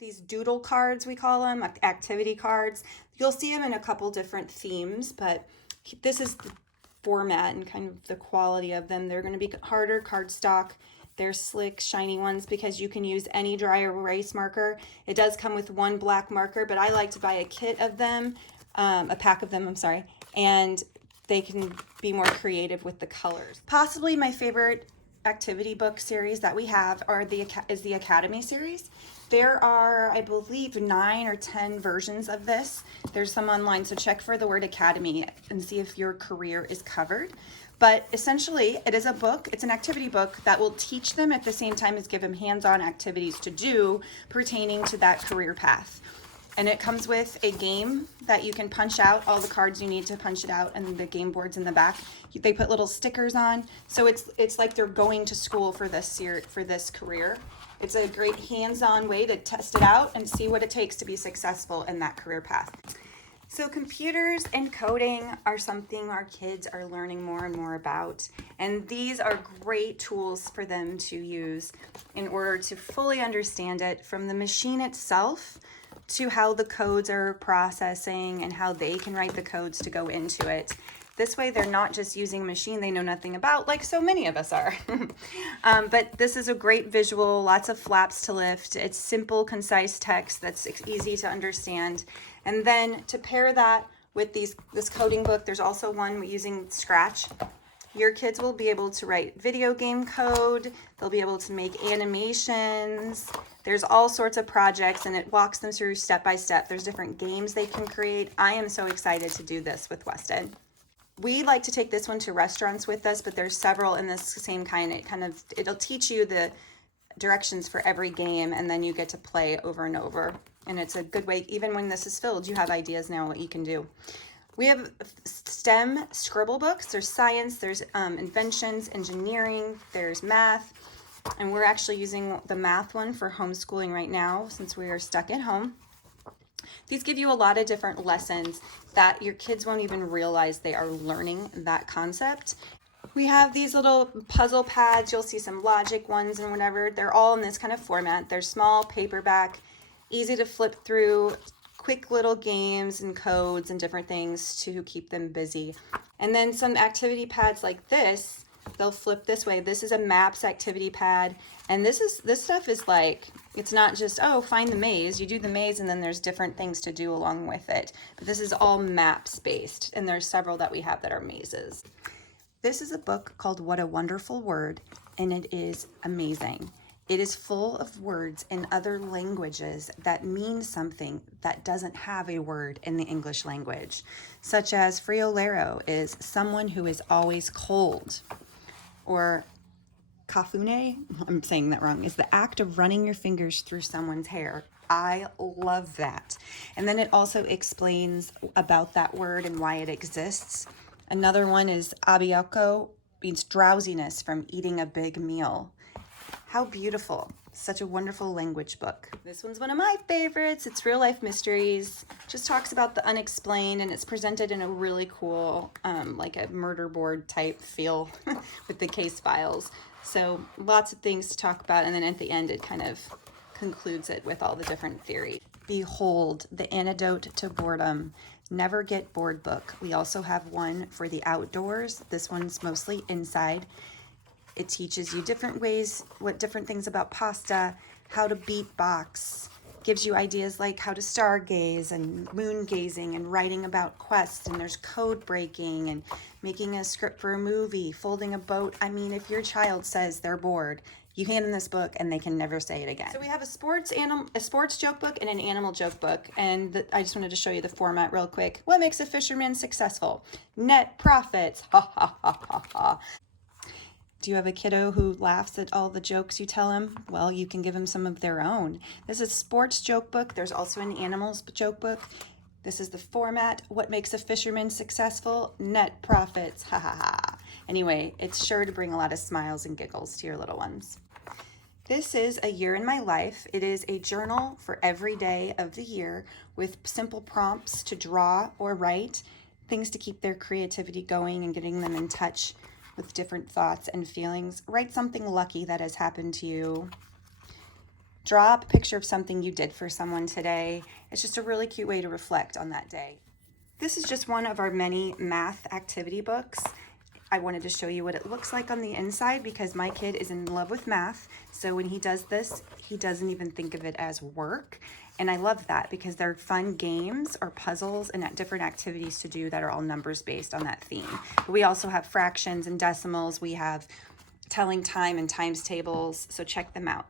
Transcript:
these doodle cards, we call them, activity cards. You'll see them in a couple different themes, but this is the format and kind of the quality of them. They're going to be harder cardstock. They're slick, shiny ones because you can use any dry erase marker. It does come with one black marker, but I like to buy a kit of them, a pack of them, I'm sorry, and they can be more creative with the colors. Possibly my favorite activity book series that we have is the Academy series. There are, I believe, 9 or 10 versions of this. There's some online, so check for the word Academy and see if your career is covered. But essentially, it is a book. It's an activity book that will teach them at the same time as give them hands-on activities to do pertaining to that career path. And it comes with a game that you can punch out, all the cards you need to punch it out, and the game boards in the back. They put little stickers on, so it's like they're going to school for this career. It's a great hands-on way to test it out and see what it takes to be successful in that career path. So computers and coding are something our kids are learning more and more about, and these are great tools for them to use in order to fully understand it, from the machine itself to how the codes are processing and how they can write the codes to go into it. This way they're not just using a machine they know nothing about, like so many of us are. But this is a great visual, lots of flaps to lift. It's simple, concise text that's easy to understand. And then to pair that with this coding book, there's also one using Scratch. Your kids will be able to write video game code. They'll be able to make animations. There's all sorts of projects, and it walks them through step by step. There's different games they can create. I am so excited to do this with Weston. We like to take this one to restaurants with us, but there's several in this same kind. It'll teach you the directions for every game, and then you get to play over and over. And it's a good way, even when this is filled, you have ideas now what you can do. We have STEM scribble books. There's science, there's inventions, engineering, there's math. And we're actually using the math one for homeschooling right now since we are stuck at home. These give you a lot of different lessons that your kids won't even realize they are learning that concept. We have these little puzzle pads. You'll see some logic ones and whatever. They're all in this kind of format. They're small, paperback, easy to flip through, quick little games and codes and different things to keep them busy. And then some activity pads like this, they'll flip this way. This is a maps activity pad, and this stuff is like, it's not just, oh, find the maze. You do the maze and then there's different things to do along with it. But this is all maps based, and there's several that we have that are mazes. This is a book called What a Wonderful Word, and it is amazing. It is full of words in other languages that mean something that doesn't have a word in the English language, such as friolero is someone who is always cold, or kafune, I'm saying that wrong, is the act of running your fingers through someone's hair. I love that. And then it also explains about that word and why it exists. Another one is abiako, means drowsiness from eating a big meal. How beautiful. Such a wonderful language book. This one's one of my favorites. It's Real Life Mysteries. Just talks about the unexplained, and it's presented in a really cool, like a murder board type feel with the case files. So lots of things to talk about, and then at the end it kind of concludes it with all the different theories. Behold, the antidote to boredom. Never get bored book. We also have one for the outdoors. This one's mostly inside. It teaches you different ways, different things about pasta, how to beatbox, gives you ideas like how to stargaze and moon gazing and writing about quests, and there's code breaking and making a script for a movie, folding a boat. I mean, if your child says they're bored, you hand them this book and they can never say it again. So we have a sports joke book and an animal joke book, and I just wanted to show you the format real quick. What makes a fisherman successful? Net profits. Ha ha ha ha ha. Do you have a kiddo who laughs at all the jokes you tell him? Well, you can give him some of their own. This is a sports joke book. There's also an animals joke book. This is the format. What makes a fisherman successful? Net profits. Ha ha ha. Anyway, it's sure to bring a lot of smiles and giggles to your little ones. This is A Year in My Life. It is a journal for every day of the year with simple prompts to draw or write, things to keep their creativity going and getting them in touch with different thoughts and feelings. Write something lucky that has happened to you. draw up a picture of something you did for someone today. It's just a really cute way to reflect on that day. This is just one of our many math activity books. I wanted to show you what it looks like on the inside because my kid is in love with math. So when he does this, he doesn't even think of it as work. And I love that because they're fun games or puzzles and different activities to do that are all numbers based on that theme. But we also have fractions and decimals. We have telling time and times tables. So check them out.